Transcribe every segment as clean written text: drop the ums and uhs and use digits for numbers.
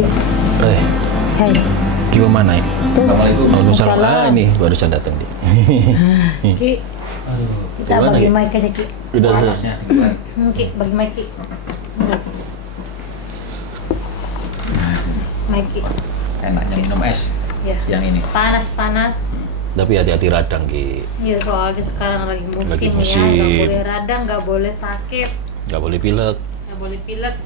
Eh, Hai. gimana ya? Tuh. Waalaikumsalam. Waalaikumsalam. Ini barusan datang dia. Ki, kita Gimana, bagi Ki? mic aja Ki. Udah Panasnya. Ki, bagi mic Ki. Mic Ki. Enaknya minum es Ya. siang ini. Panas. Tapi hati-hati radang, Ki. Iya, soalnya sekarang lagi musim, Lagi ya. musim. Nggak boleh radang, nggak boleh sakit, Nggak boleh pilek. nggak boleh pilek.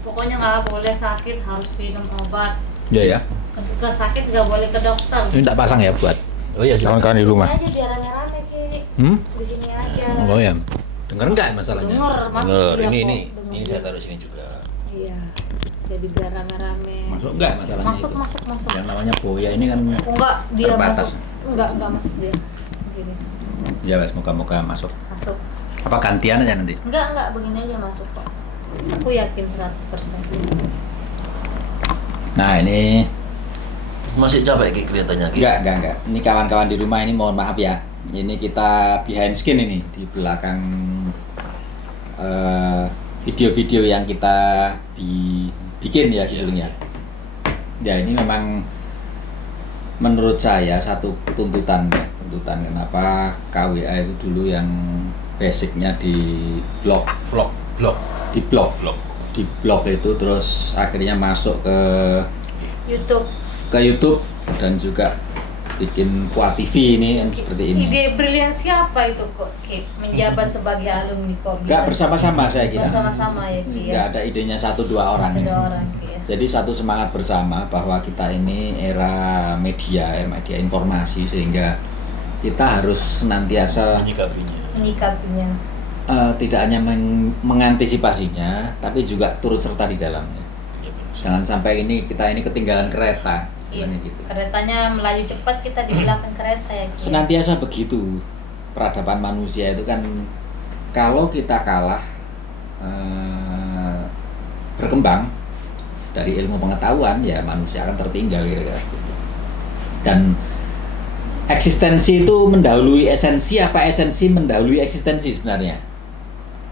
Pokoknya nggak boleh sakit, harus minum obat. Iya ya. Ketika sakit nggak boleh ke dokter. Ini tak pasang ya buat Oh iya, silakan. kawan-kawan di rumah. Ini aja biar rame-rame Ki. Di sini aja. Oh ya. Dengar enggak masalahnya? Denger, masuk Bener, dia ini kok, denger ini dia. saya taruh sini juga. Iya. Jadi biar rame-rame. Masuk enggak masalahnya? Masuk, itu? masuk. Yang namanya boya ini kan Oh, enggak, dia terbatas. masuk. Enggak masuk dia. Gini. Ya wes moga-moga masuk. Masuk. Apa gantian aja nanti? Enggak, begini aja masuk kok. Aku yakin 100%. Nah, ini Masih capek, Ki, kelihatannya, Ki. enggak. Ini kawan-kawan di rumah ini mohon maaf ya. Ini kita behind skin ini di belakang video-video yang kita bikin ya judulnya. Ya ini memang menurut saya satu tuntutan kenapa KWA itu dulu yang basicnya di blog di blog itu terus akhirnya masuk ke YouTube dan juga bikin Kuat TV ini yang seperti ini. Ide brilian siapa itu kok, Ki? Menjabat sebagai alumni kok bisa? Enggak bersama-sama saya kira. Bersama-sama ya, Ki. Enggak ada idenya 1-2 orang. Ada orang, Ki. Ya. Jadi satu semangat bersama bahwa kita ini era media informasi sehingga kita harus senantiasa Menyikapinya. tidak hanya mengantisipasinya tapi juga turut serta di dalamnya. Jangan sampai kita ini ketinggalan kereta, istilahnya gitu. Keretanya melaju cepat, kita di belakang kereta ya, Ki. Senantiasa begitu. Peradaban manusia itu kan kalau kita kalah berkembang dari ilmu pengetahuan ya manusia akan tertinggal kira-kira gitu. Dan eksistensi itu mendahului esensi apa esensi mendahului eksistensi sebenarnya?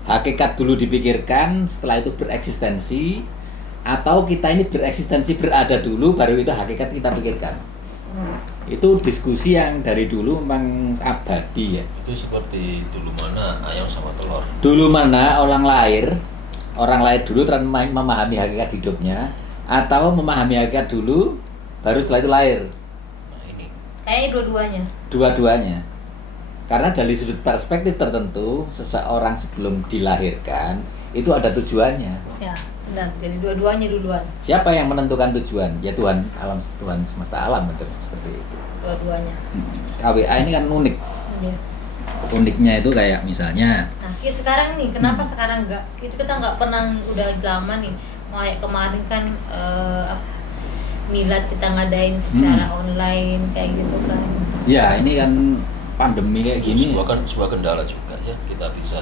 Hakikat dulu dipikirkan, setelah itu bereksistensi, atau kita ini bereksistensi berada dulu baru itu hakikat kita pikirkan. Itu diskusi yang dari dulu memang abadi ya. Itu seperti dulu mana ayam sama telur. Dulu mana orang lahir dulu terus memahami hakikat hidupnya, atau memahami hakikat dulu baru setelah itu lahir. Nah, ini. Kayaknya dua-duanya. Dua-duanya. Karena dari sudut perspektif tertentu seseorang sebelum dilahirkan itu ada tujuannya. Ya, benar. Jadi dua-duanya duluan. Siapa yang menentukan tujuan? Ya Tuhan semesta alam betul seperti itu. Dua-duanya. KWA ini kan unik. Iya. Uniknya itu kayak misalnya Nah, Ki, sekarang nih, kenapa sekarang enggak? Itu kita nggak pernah, udah lama nih. Kayak kemarin kan milad kita ngadain secara online kayak gitu kan. ya ini kan pandemi kayak gini. Sebuah kendala juga ya. Kita bisa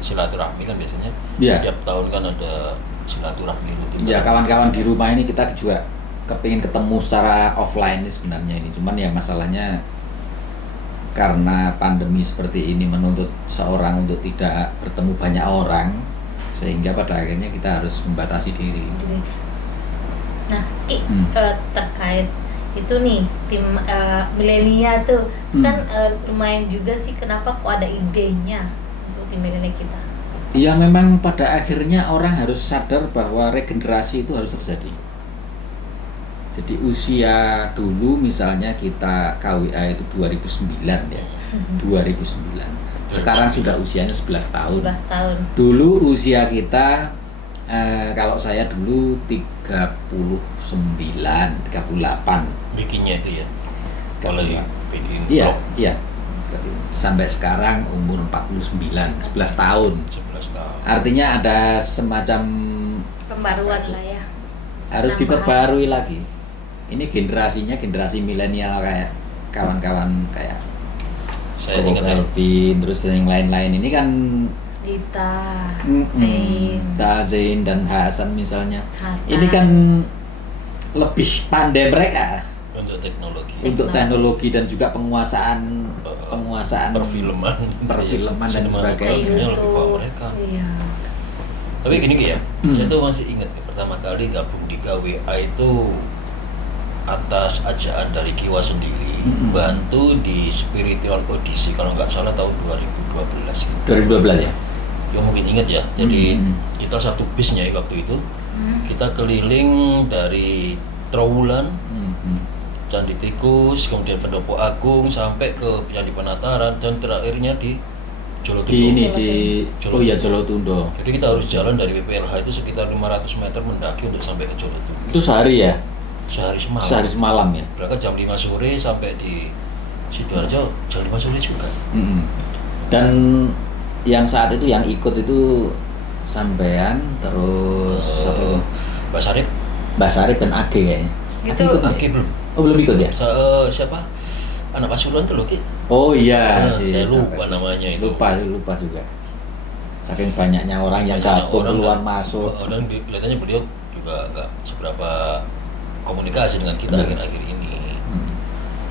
silaturahmi kan biasanya. Iya. Tiap tahun kan ada silaturahmi rutin. Ya kawan-kawan di rumah ini kita juga kepingin ketemu secara offline sebenarnya ini. Cuman ya masalahnya karena pandemi seperti ini menuntut seorang untuk tidak bertemu banyak orang sehingga pada akhirnya kita harus membatasi diri. Nah, Ki, terkait itu nih tim milenia tuh kan lumayan juga sih, kenapa kok ada idenya untuk tim milenia kita? Ya memang pada akhirnya orang harus sadar bahwa regenerasi itu harus terjadi. Jadi usia dulu misalnya kita KWA itu 2009 ya. 2009. Sekarang sudah usianya 11 tahun. 11 tahun. Dulu usia kita kalau saya dulu 38. Bikinnya itu ya. Kalau bikin Iya, blog iya. Sampai sekarang umur 49, 11 tahun. 11 tahun. Artinya ada semacam Pembaruan lah ya. harus Tambahan. diperbarui lagi. Ini generasi milenial kayak kawan-kawan kayak Saya ingat ya. Kelvin, terus yang lain-lain ini kan Dita, Zain, Zain dan Hasan misalnya. Hasan. Ini kan lebih pandai mereka Untuk teknologi. untuk teknologi dan juga penguasaan perfilman dan Sinema- sebagainya. Ini lebih bawa mereka. Iya. Tapi gini Ki ya, saya tuh masih ingat pertama kali gabung di KWA itu atas ajaan dari Kiwa sendiri, bantu di Spiritual Odyssey kalau nggak salah tahun 2012 gitu. 2012 ya? Kita mungkin ingat ya, jadi kita satu bisnya waktu itu, kita keliling dari Trowulan, Candi Tikus, kemudian Pendopo Agung, sampai ke Candi Penataran, dan terakhirnya di Jolotundo. Jolotundo. Jadi kita harus jalan dari PPLH itu sekitar 500 meter mendaki untuk sampai ke Jolotundo. Itu sehari ya? Sehari semalam ya? Berangkat jam 5 sore sampai di Sidoarjo jam 5 sore juga. Dan yang saat itu yang ikut itu sampean, terus apa itu? Mbak Sarip dan Age kayaknya. Gitu. Age belum. Oh belum ikut ya? Siapa? Anak Pasuruan tuh loh, Ki. Oh iya, Saya lupa namanya itu. Lupa juga. Saking banyaknya orang yang Banyaknya gabung orang keluar dan- masuk. Dan kelihatannya beliau juga nggak seberapa komunikasi dengan kita akhir-akhir ini.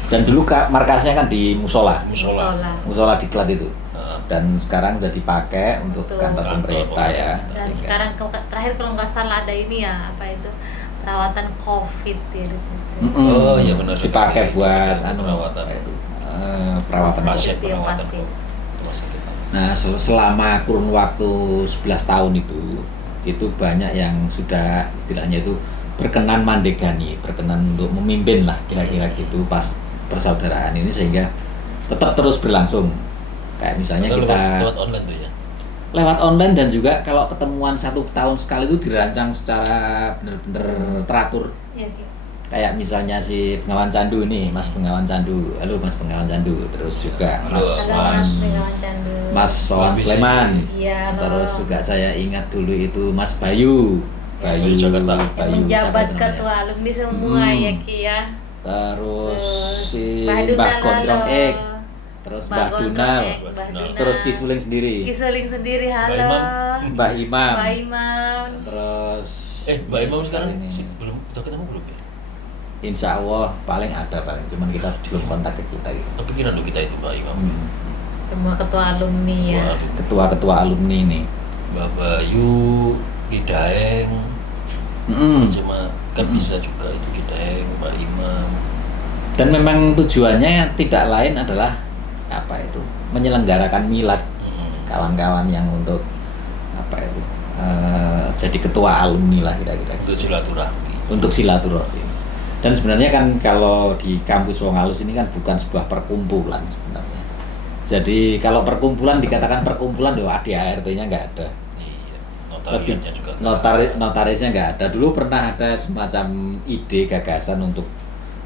Dan dulu markasnya kan di Musola Musola. Diklat itu. Nah, Dan sekarang udah dipakai untuk Betul. kantor pemerintah ya. Dan Sehingga- sekarang terakhir kalau nggak salah ada ini ya, apa itu, perawatan COVID ya di situ. Oh iya benar. Dipakai buat perawatan. perawatan Pasien, Pasien. perawatan rumah sakit. Nah, selama kurun waktu 11 tahun itu banyak yang sudah istilahnya itu berkenan mandegani, berkenan untuk memimpin lah kira-kira gitu pas persaudaraan ini, sehingga tetap terus berlangsung. Kayak misalnya Atau kita lewat online tuh ya. lewat online, dan juga kalau ketemuan 1 tahun sekali itu dirancang secara benar-benar teratur. Iya, iya. Kayak misalnya si Bengawan Candu nih, Mas Bengawan Candu, halo Mas Bengawan Candu, terus juga Halo, Halo Mas Bengawan Candu. Mas Wawan Habis Sleman, Iya, halo. terus juga saya ingat dulu itu Mas Bayu, Bayu Jakarta. Yang menjabat siapa itu namanya? ketua alumni semua ya Ki ya. Terus si Mbah Dunal, Mbah Gondrong halo. Ek, terus Mbah Dunal, Mbah Dunal. terus Ki Suling sendiri, Ki Suling sendiri, halo. Mbah Imam, Mbah Imam. terus Mbak Imam sekarang ini. belum kita ketemu belum ya? Insya Allah paling ada, cuman kita belum kontak ke kita gitu. Kepikiran loh kita itu Mbak Imam. Semua ketua alumni ya. Wah, Ketua-ketua alumni nih. Mbak Bayu, Ki Daeng, cuma kan bisa juga itu Ki Daeng, Mbak Imam. Dan memang tujuannya tidak lain adalah apa itu, menyelenggarakan milad kawan-kawan yang untuk apa itu jadi ketua alumni lah kira-kira Untuk silaturahmi. untuk silaturahmi. Dan sebenarnya kan kalau di kampus Wongalus ini kan bukan sebuah perkumpulan sebenarnya. Jadi kalau perkumpulan dikatakan perkumpulan, ADART-nya nggak ada. Iya, Lebih notariatnya juga. notarisnya nggak ada. Dulu pernah ada semacam ide gagasan untuk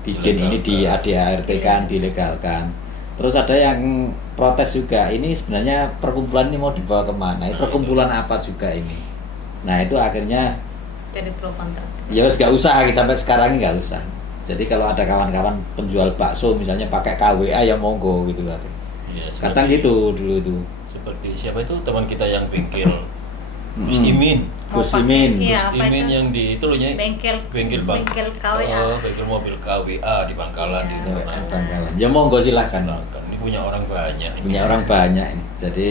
bikin ini di ADART kan, dilegalkan. Terus ada yang protes juga, ini sebenarnya perkumpulan ini mau dibawa kemana? Perkumpulan apa juga ini? Nah itu akhirnya Jadi pro kontra. ya nggak usah, sampai sekarang nggak usah. Jadi kalau ada kawan-kawan penjual bakso misalnya pakai KWA ya monggo gitu lah. Iya, Kadang gitu dulu tuh. Seperti siapa itu teman kita yang bengkel Gus Imin. Gus Imin. Iya, Gus apa Imin itu? yang di itu loh ya. Bengkel Bengkel KWA. bengkel mobil KWA di Pangkalan di Iya. mana. Bangkalan. Ya monggo silahkan. Ini punya orang banyak. Ini. Punya orang banyak ini. Jadi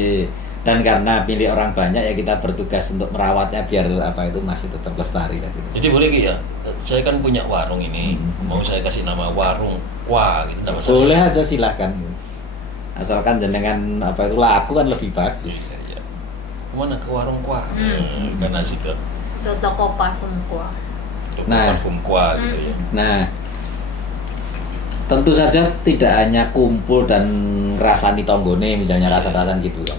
dan karena milik orang banyak ya kita bertugas untuk merawatnya biar apa itu masih tetap lestari lah gitu. Jadi boleh Ki ya, saya kan punya warung ini, mau saya kasih nama warung Kwa gitu, enggak masalah. Boleh aja silahkan. Asalkan jenengan apa itu laku kan lebih bagus. Iya. Kemana ke warung Kwa? Hmm. Kan asik kan. Toko parfum kuah. Nah. Parfum Kwa gitu ya. Nah, tentu saja tidak hanya kumpul dan rasani tonggone misalnya rasa-rasan gitu kan.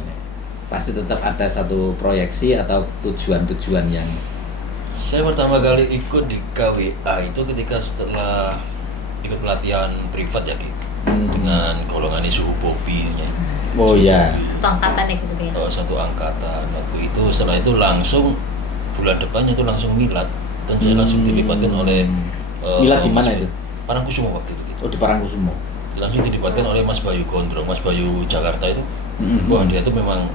Pasti tetap ada satu proyeksi atau tujuan-tujuan yang Saya pertama kali ikut di KWA itu ketika setelah ikut pelatihan privat ya Ki. Dengan golongan suhu Bobi-nya. oh ya. Itu angkatan ya gitu ya. Satu angkatan waktu itu. Setelah itu langsung bulan depannya itu langsung milad dan saya langsung dilibatkan oleh Milad di mana itu? Parangkusumo waktu itu. Oh di Parangkusumo. Langsung dilibatkan oleh Mas Bayu Gondrong, Mas Bayu Jakarta itu. Wah dia tuh memang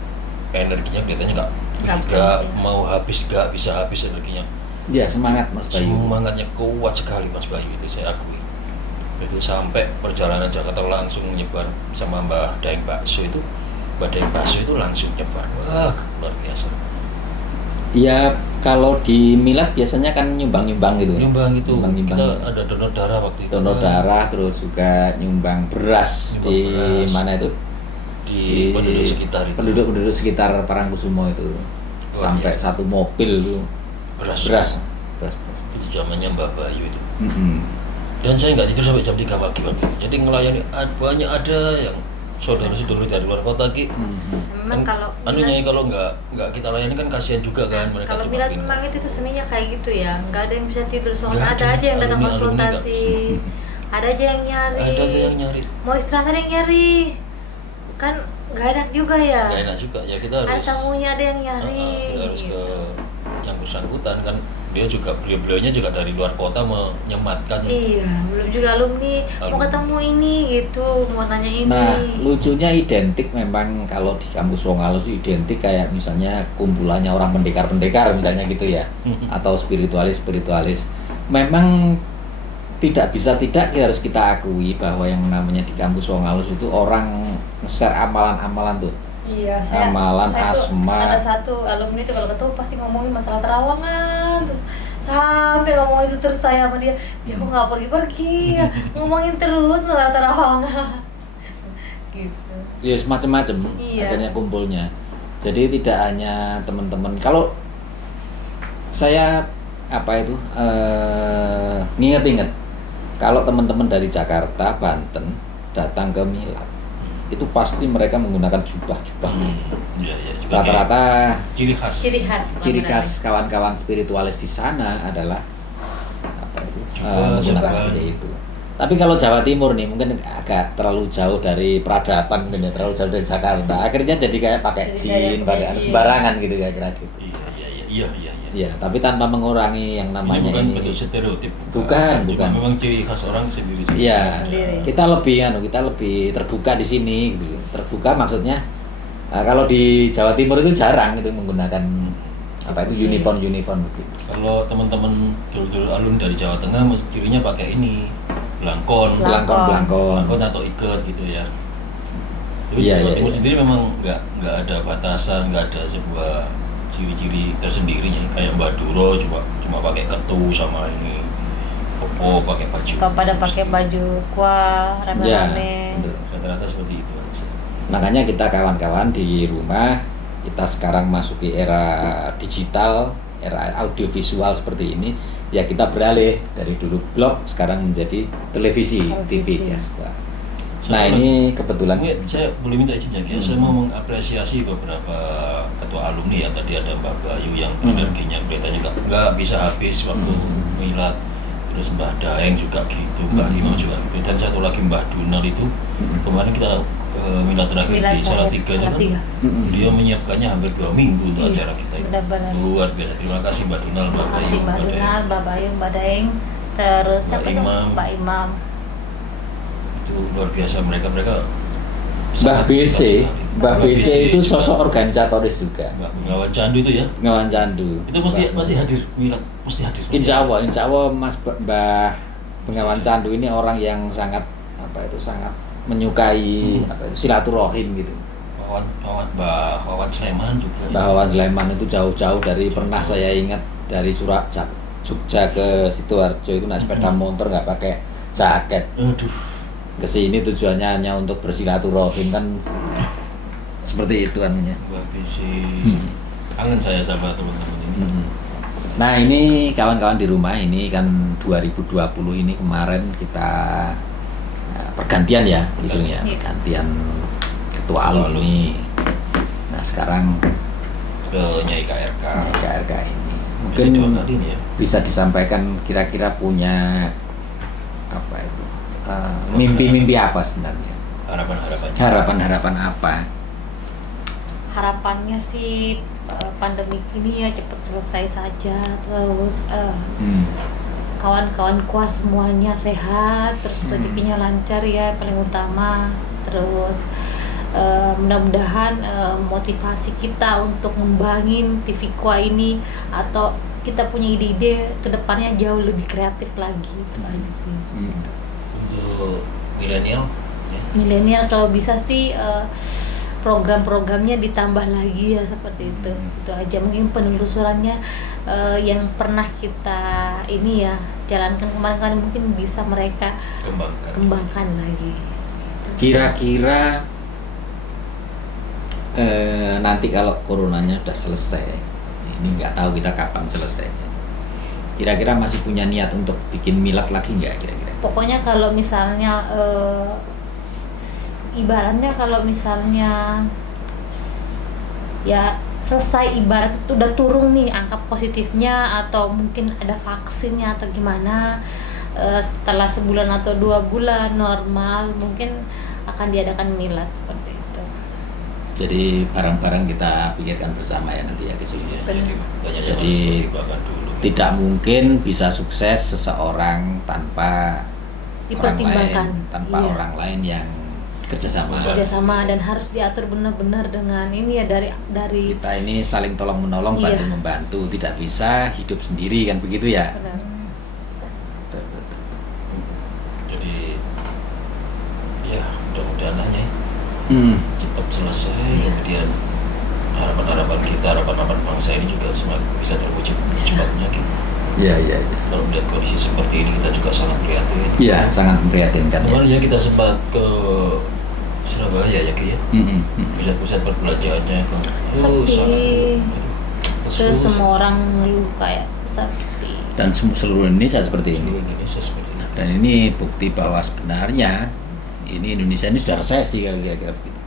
energinya kelihatannya nggak mau habis, nggak bisa habis energinya. Ya semangat Mas Bayu. Semangatnya kuat sekali Mas Bayu itu saya akui. Itu sampai perjalanan Jakarta langsung nyebar sama Mbak Daeng Bakso itu. Mbak Daeng Bakso itu langsung nyebar. Wah luar biasa. Ya Kalau di Milad biasanya kan nyumbang-nyumbang gitu. Nyumbang itu. Nyumbang-nyumbang. Kita ada donor darah waktu itu. Donor darah, terus juga nyumbang beras Nyumbang di beras. mana itu? Di penduduk sekitar itu. Penduduk sekitar Parangkusumo itu. Luar Sampai biasa. satu mobil tuh Beras. beras. Itu zamannya Mbak Bayu itu. Mm-mm. Dan saya nggak tidur sampai jam 3 pagi waktu itu. Jadi ngelayani banyak ada yang saudara-saudara dari luar kota ki. Memang kalau anunya kalau nggak kita layani kan kasihan juga kan mereka. kalau cuma Milad pindah. memang itu tuh seninya kayak gitu ya, nggak ada yang bisa tidur soalnya Nggak ada ada. aja yang datang Alumni nggak konsultasi, ada aja yang nyari, Ada aja yang nyari. mau istirahat ada yang nyari, kan nggak enak juga ya. Nggak enak juga ya kita Ada harus. tamunya ada yang nyari. Kita harus gitu. ke yang bersangkutan kan dia juga beliau-beliaunya juga dari luar kota menyematkan. Iya, belum juga alumni mau Alumni. ketemu ini gitu, mau tanya ini. Nah, lucunya identik memang kalau di kampus Wongalus itu identik kayak misalnya kumpulannya orang pendekar-pendekar misalnya gitu ya, atau spiritualis-spiritualis. Memang tidak bisa tidak harus kita akui bahwa yang namanya di kampus Wongalus itu orang nge-share amalan-amalan tuh. Iya, Amalan, saya tuh asma. ada satu alumni itu kalau ketemu pasti ngomongin masalah terawangan terus sampai ngomong itu terus saya sama dia kok nggak pergi-pergi ya, ngomongin terus masalah terawangan gitu. Ya semacam-macam Iya. adanya kumpulnya. Jadi tidak hanya teman-teman. Kalau saya apa itu nginget-inget kalau teman-teman dari Jakarta, Banten datang ke Milad itu pasti mereka menggunakan jubah-jubah. Iya, iya. sebagai Rata-rata ciri khas. ciri khas kawan-kawan spiritualis di sana adalah apa itu Jubah, menggunakan jubah. seperti itu. Tapi kalau Jawa Timur nih mungkin agak terlalu jauh dari peradaban, mungkin ya, terlalu jauh dari Jakarta. Akhirnya jadi kayak pakai Jadi kayak jin, pakai pakai jin. sembarangan gitu kira-kira gitu. Iya. Ya, tapi tanpa mengurangi yang namanya bukan ini. bentuk stereotip. Bukan, Cuma bukan. memang ciri khas orang sendiri-sendiri. Iya, Sendiri. kita lebih terbuka di sini gitu. Terbuka maksudnya kalau di Jawa Timur itu jarang itu menggunakan apa itu uniform begitu. Kalau teman-teman dulu alun dari Jawa Tengah cirinya pakai ini belangkon, Belangkon. belangkon atau ikat gitu ya. Tapi Iya, Jawa iya, Timur iya. sendiri memang nggak ada batasan, nggak ada sebuah ciri-ciri tersendirinya. Kayak Mbak Duro cuma pakai ketu sama ini, Popo pakai baju. Atau pada pakai baju kuah Ya, rame-rame. betul. Rata-rata seperti itu aja. Makanya kita kawan-kawan di rumah kita sekarang masuki era digital, era audiovisual seperti ini, ya kita beralih dari dulu blog sekarang menjadi televisi. TV Jaspa. Nah Saya ini kebetulan Mungkin saya boleh minta izin ya, saya mau mengapresiasi beberapa ketua alumni ya. Tadi ada Mbak Bayu yang energinya kelihatannya nggak bisa habis waktu Milad. Terus Mbak Daeng juga gitu, Mbak Imam juga gitu. Dan satu lagi Mbak Dunal itu kemarin kita Milad terakhir Milad di Salatiga itu kan, Salatiga. dia menyiapkannya hampir 2 minggu untuk Iya, acara kita itu. benar-benar. Luar biasa. Terima kasih Mbak Dunal, Mbak Terima Bayu, kasih Mbak Mbak Dunal, Daeng. Mbak Bayu, Mbak Daeng, terus Mbak siapa tuh? Imam. Mbak Imam. Itu luar biasa mereka Mbah sangat BC, sekali. Mbah BC itu sosok organisatoris juga. Mbak Bengawan Candu itu ya. Ngawan Candu. Itu pasti hadir Milad, pasti hadir. pasti Insya hadir. Allah Mas Mbah Bengawan Candu ini orang yang sangat sangat menyukai silaturahim gitu. Wawan Sleman juga. Mbah Wawan Sleman itu jauh-jauh dari pernah saya ingat dari Jogja ke Sidoarjo itu naik sepeda motor nggak pakai jaket. Aduh. Kesini tujuannya hanya untuk bersilaturahim kan seperti itu anunya. Mbak BC. Kangen saya sama teman-teman ini. Nah ini kawan-kawan di rumah ini kan 2020 ini kemarin kita pergantian ya isunya, pergantian ketua alumni. Nah sekarang Ke Nyai KRK. KRK ini Jadi dua mungkin kali nih ya. bisa disampaikan kira-kira punya apa itu mimpi-mimpi apa sebenarnya, harapan-harapan apa? Harapannya sih pandemi ini ya cepat selesai saja, terus kawan-kawan kuas semuanya sehat, terus rezekinya lancar ya paling utama, terus mudah-mudahan motivasi kita untuk membangun TV Kwa ini atau kita punya ide-ide kedepannya jauh lebih kreatif lagi, itu aja sih. Untuk milenial ya. Milenial kalau bisa sih program-programnya ditambah lagi ya seperti itu aja, mungkin penelusurannya yang pernah kita ini ya jalankan kemarin mungkin bisa mereka kembangkan lagi. Kira-kira nanti kalau coronanya udah selesai, ini nggak tahu kita kapan selesainya. Kira-kira masih punya niat untuk bikin milad lagi nggak kira-kira? Pokoknya kalau misalnya ibaratnya kalau misalnya ya selesai, ibarat itu udah turun nih angka positifnya atau mungkin ada vaksinnya atau gimana, setelah sebulan atau 2 bulan normal mungkin akan diadakan milad seperti itu. Jadi barang-barang kita pikirkan bersama ya nanti ya kesulitannya. Jadi tidak mungkin bisa sukses seseorang tanpa dipertimbangkan, orang lain yang kerjasama dan harus diatur benar-benar dengan ini ya dari kita ini saling tolong menolong, bantu membantu, tidak bisa hidup sendiri kan begitu ya. Benar. Jadi ya mudah-mudahan aja cepat selesai, kemudian harapan-harapan kita, harapan-harapan bangsa ini juga semakin bisa terwujud cepatnya gitu. Iya. Kalau melihat kondisi seperti ini kita juga sangat prihatin. Iya, sangat memprihatinkan. Kemarin ya kita sempat ke Surabaya ya Ki ya. Pusat-pusat perbelanjaannya kan sepi. Terus semua orang ngeluh kayak sepi. Dan seluruh Indonesia seperti ini. Dan ini bukti bahwa sebenarnya ini Indonesia ini sudah resesi kira-kira begitu.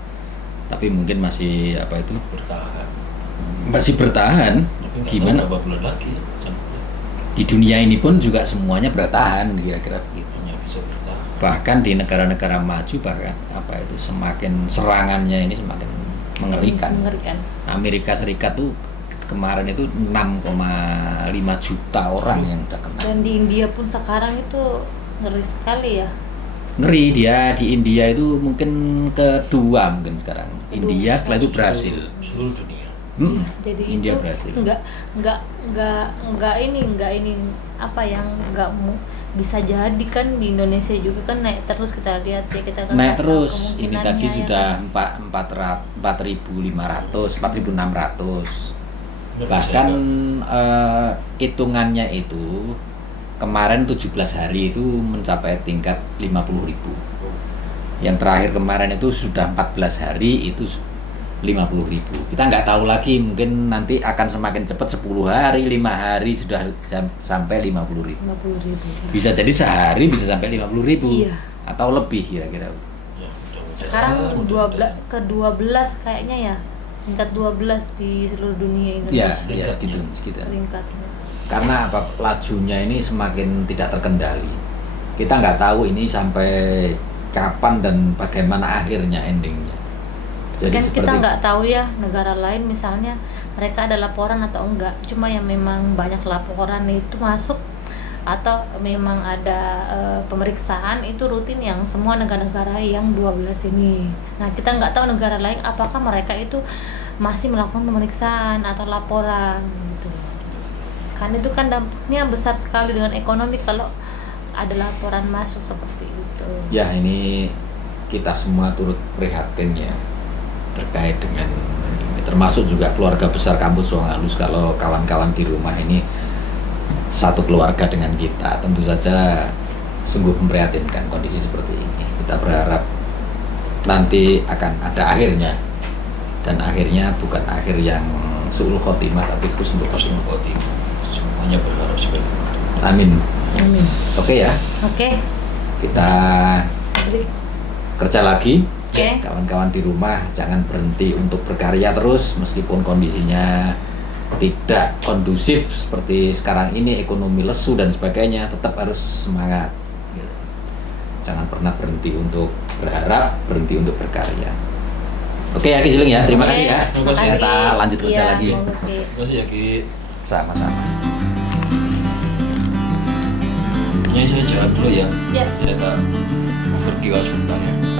Tapi mungkin masih bertahan. Masih bertahan. Gimana? Berapa bulan lagi? Di dunia ini pun juga semuanya bertahan kira-kira begitu. Bisa bertahan. Bahkan di negara-negara maju bahkan semakin serangannya ini semakin mengerikan. Amerika Serikat tuh kemarin itu 6,5 juta orang yang udah kena. Dan di India pun sekarang itu ngeri sekali ya. Ngeri, dia di India itu mungkin kedua mungkin sekarang. India setelah itu Brasil. Seluruh dunia. Jadi India, itu Brasil. Enggak ini apa yang enggak bisa jadi kan di Indonesia juga kan naik terus, kita lihat ya, kita kan naik terus. Ini tadi ya sudah kan? 4.500, 4.600. Bahkan hitungannya itu kemarin 17 hari itu mencapai tingkat 50.000. Yang terakhir kemarin itu sudah 14 hari itu 50.000. Kita nggak tahu lagi, mungkin nanti akan semakin cepat 10 hari, 5 hari sudah sampai 50.000. Bisa jadi sehari bisa sampai 50.000 atau lebih kira-kira. Sekarang ke-12 kayaknya ya. Tingkat 12 di seluruh dunia Indonesia. Iya, segitu. Peringkatnya. Karena lajunya ini semakin tidak terkendali. Kita nggak tahu ini sampai kapan dan bagaimana akhirnya endingnya. Jadi kan kita nggak tahu ya negara lain misalnya mereka ada laporan atau enggak. Cuma yang memang banyak laporan itu masuk atau memang ada pemeriksaan itu rutin yang semua negara-negara yang 12 ini. Nah kita nggak tahu negara lain apakah mereka itu masih melakukan pemeriksaan atau laporan gitu. Kan itu kan dampaknya besar sekali dengan ekonomi kalau ada laporan masuk seperti itu. Ya ini kita semua turut prihatin ya terkait dengan ini, termasuk juga keluarga besar kampus Ruang Halus. Kalau kawan-kawan di rumah ini satu keluarga dengan kita, tentu saja sungguh memprihatinkan kondisi seperti ini. Kita berharap nanti akan ada akhirnya, dan akhirnya bukan akhir yang su'ul khotimah tapi husnul khotimah. Semuanya berharap seperti itu. Amin. Oke ya. Oke. Kita kerja lagi. Oke. Kawan-kawan di rumah jangan berhenti untuk berkarya terus meskipun kondisinya tidak kondusif seperti sekarang ini, ekonomi lesu dan sebagainya, tetap harus semangat. Jangan pernah berhenti untuk berharap, berhenti untuk berkarya. Oke ya Ki Juling ya, terima kasih ya. Terima kasih. Kita lanjut kerja lagi. Terima kasih ya Ki. Sama-sama. Ya saya jalan dulu ya. Ya. Kita pergi sebentar ya.